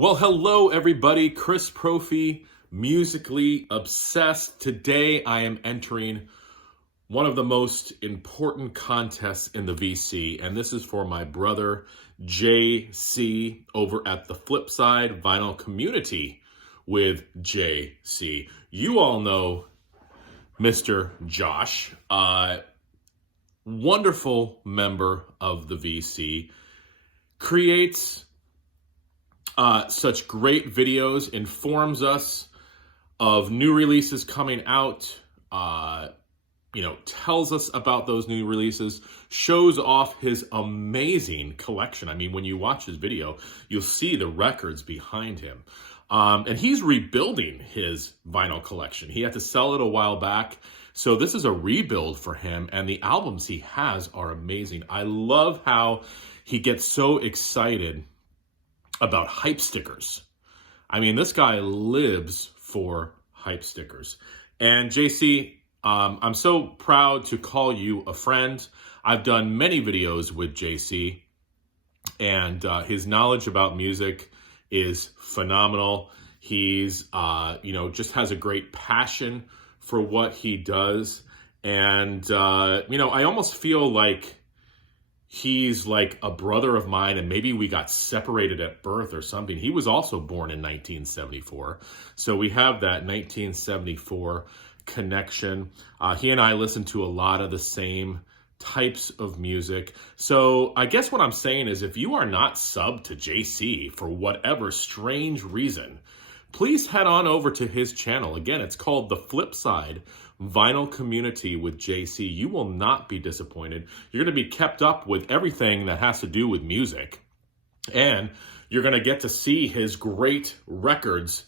Well, hello everybody. Chris Profi, musically obsessed. Today I am entering one of the most important contests in the VC, and this is for my brother JC over at the Flip Side Vinyl Community with JC. You all know Mr. Josh, wonderful member of the VC, creates such great videos, informs us of new releases coming out, tells us about those new releases, shows off his amazing collection. I mean, when you watch his video, you'll see the records behind him. And he's rebuilding his vinyl collection. He had to sell it a while back. So this is a rebuild for him, and the albums he has are amazing. I love how he gets so excited about hype stickers. I mean, this guy lives for hype stickers. And JC, I'm so proud to call you a friend. I've done many videos with JC, and his knowledge about music is phenomenal. He's, just has a great passion for what he does. And, I almost feel like he's like a brother of mine, and maybe we got separated at birth or something. He was also born in 1974. So we have that 1974 connection. He and I listen to a lot of the same types of music. So I guess what I'm saying is, if you are not subbed to JC for whatever strange reason, please head on over to his channel. Again, it's called The Flip Side Vinyl Community with JC. You will not be disappointed. You're going to be kept up with everything that has to do with music. And you're going to get to see his great records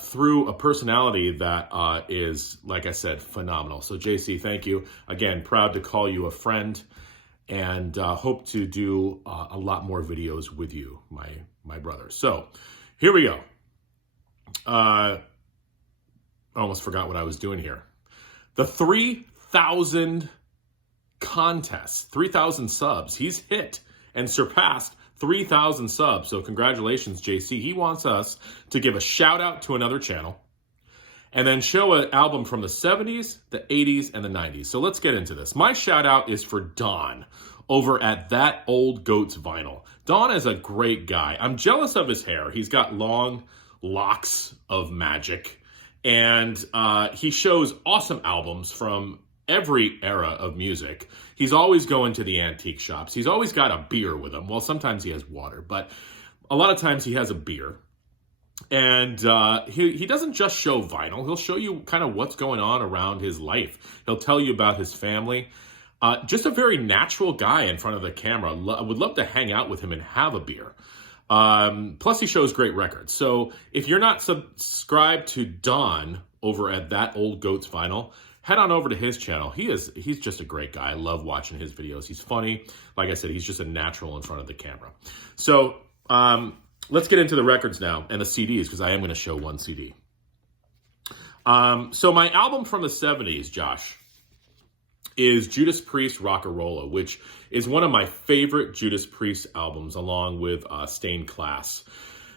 through a personality that is, like I said, phenomenal. So JC, thank you. Again, proud to call you a friend, and hope to do a lot more videos with you, my brother. So here we go. I almost forgot what I was doing here. The 3,000 contest, 3,000 subs. He's hit and surpassed 3,000 subs. So congratulations, JC. He wants us to give a shout out to another channel and then show an album from the 70s, the 80s, and the 90s. So let's get into this. My shout out is for Don over at That Old Goats Vinyl. Don is a great guy. I'm jealous of his hair. He's got long locks of magic, and he shows awesome albums from every era of music. He's always going to the antique shops. He's always got a beer with him. Well, sometimes he has water, but a lot of times he has a beer. And he doesn't just show vinyl. He'll show you kind of what's going on around his life. He'll tell you about his family. Just a very natural guy in front of the camera. I would love to hang out with him and have a beer. Plus he shows great records. So if you're not subscribed to Don over at That Old Goats Vinyl, head on over to his channel. He's just a great guy. I love watching his videos. He's funny. Like I said, he's just a natural in front of the camera. So let's get into the records now and the CDs, because I am going to show one CD. So my album from the 70s, Josh, is Judas Priest Rock-a-Rolla, which is one of my favorite Judas Priest albums, along with Stained Class.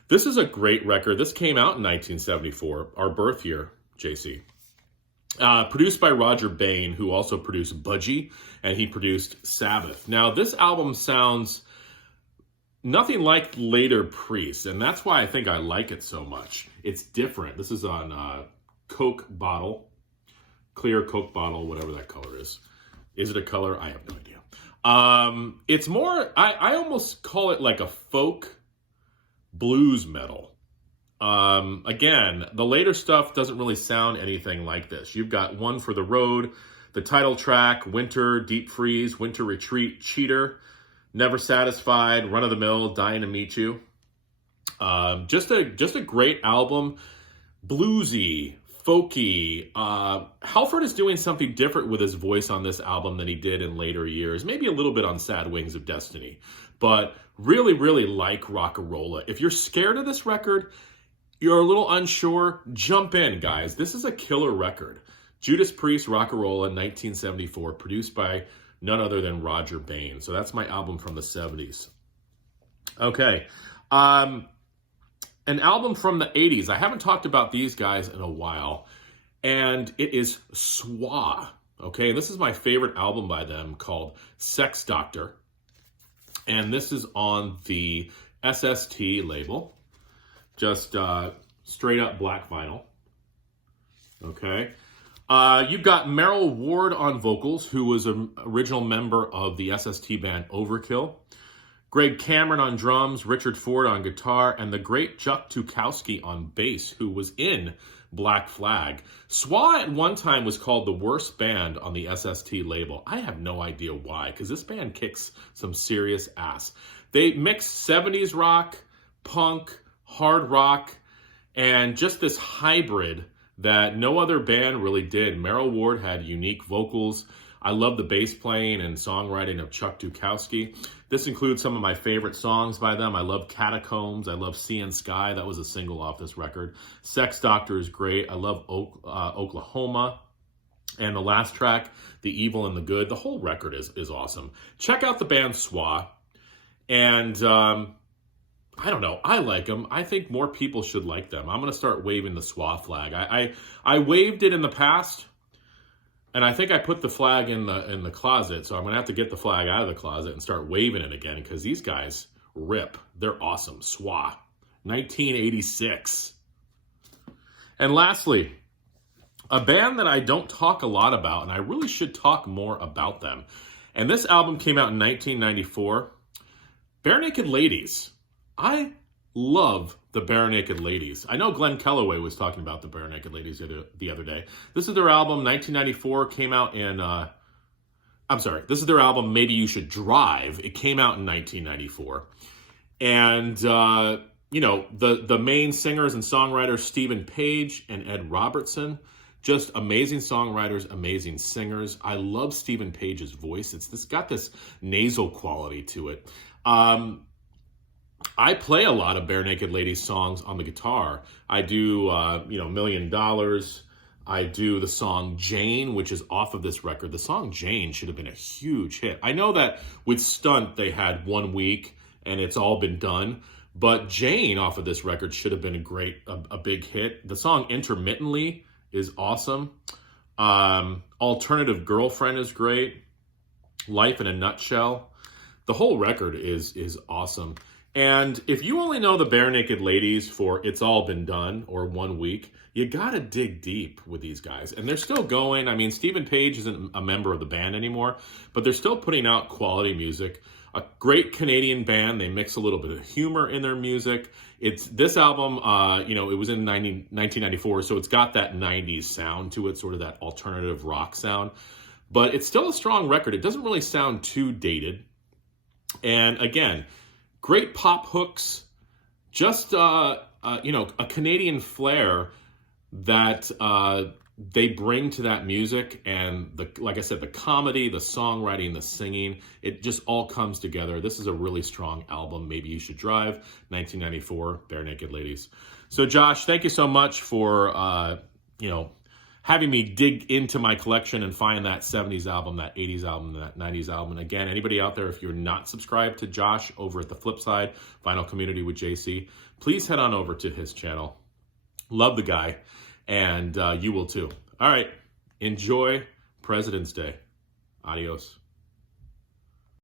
This is a great record. This came out in 1974, our birth year, JC. Produced by Roger Bain, who also produced Budgie, and he produced Sabbath. Now, this album sounds nothing like later Priest, and that's why I think I like it so much. It's different. This is on Coke bottle, clear Coke bottle, whatever that color is. Is it a color? I have no idea. It's more, I almost call it like a folk blues metal. Again, the later stuff doesn't really sound anything like this. You've got One for the Road, the title track, Winter, Deep Freeze, Winter Retreat, Cheater, Never Satisfied, Run of the Mill, Dying to Meet You. Just a great album. Bluesy, folky. Halford is doing something different with his voice on this album than he did in later years. Maybe a little bit on Sad Wings of Destiny. But really, really like Rock-a-Rolla. If you're scared of this record, you're a little unsure, jump in, guys. This is a killer record. Judas Priest Rock-a-Rolla, 1974, produced by none other than Roger Bain. So that's my album from the 70s. Okay. an album from the 80s. I haven't talked about these guys in a while, and it is Sua. Okay, and this is my favorite album by them called Sex Doctor. And this is on the SST label. Just straight up black vinyl. Okay. You've got Meryl Ward on vocals, who was an original member of the SST band Overkill. Greg Cameron on drums, Richard Ford on guitar, and the great Chuck Tukowski on bass, who was in Black Flag. Swa at one time was called the worst band on the SST label. I have no idea why, because this band kicks some serious ass. They mix 70s rock, punk, hard rock, and just this hybrid that no other band really did. Meryl Ward had unique vocals. I love the bass playing and songwriting of Chuck Tukowski. This includes some of my favorite songs by them. I love Catacombs. I love Sea and Sky. That was a single off this record. Sex Doctor is great. I love Oklahoma. And the last track, The Evil and the Good. The whole record is awesome. Check out the band Swa. And I don't know. I like them. I think more people should like them. I'm going to start waving the Swa flag. I waved it in the past. And I think I put the flag in the closet, so I'm going to have to get the flag out of the closet and start waving it again, because these guys rip. They're awesome. Swa, 1986. And lastly, a band that I don't talk a lot about, and I really should talk more about them. And this album came out in 1994. Barenaked Ladies. I love the Barenaked Ladies. I know Glenn Kellaway was talking about the Barenaked Ladies the other day. This is their album, 1994, came out in, this is their album, Maybe You Should Drive. It came out in 1994. And, you know, the main singers and songwriters, Stephen Page and Ed Robertson, just amazing songwriters, amazing singers. I love Stephen Page's voice. It's got this nasal quality to it. I play a lot of Barenaked Ladies songs on the guitar. I do, you know, $1 Million. I do the song Jane, which is off of this record. The song Jane should have been a huge hit. I know that with Stunt, they had 1 week and it's all been done. But Jane off of this record should have been a big hit. The song Intermittently is awesome. Alternative Girlfriend is great. Life in a Nutshell. The whole record is awesome. And if you only know the Barenaked Ladies for It's All Been Done or 1 week, you gotta dig deep with these guys. And they're still going. I mean, Stephen Page isn't a member of the band anymore, but they're still putting out quality music. A great Canadian band. They mix a little bit of humor in their music. This album, you know, it was in 1994, so it's got that 90s sound to it, sort of that alternative rock sound. But it's still a strong record. It doesn't really sound too dated. And again, great pop hooks, just, you know, a Canadian flair that they bring to that music. And like I said, the comedy, the songwriting, the singing, it just all comes together. This is a really strong album. Maybe You Should Drive, 1994, Barenaked Ladies. So Josh, thank you so much for, you know, having me dig into my collection and find that 70s album, that 80s album, that 90s album. And again, anybody out there, if you're not subscribed to Josh over at the Flip Side, Vinyl Community with JC, please head on over to his channel. Love the guy, and you will too. All right, enjoy President's Day. Adios.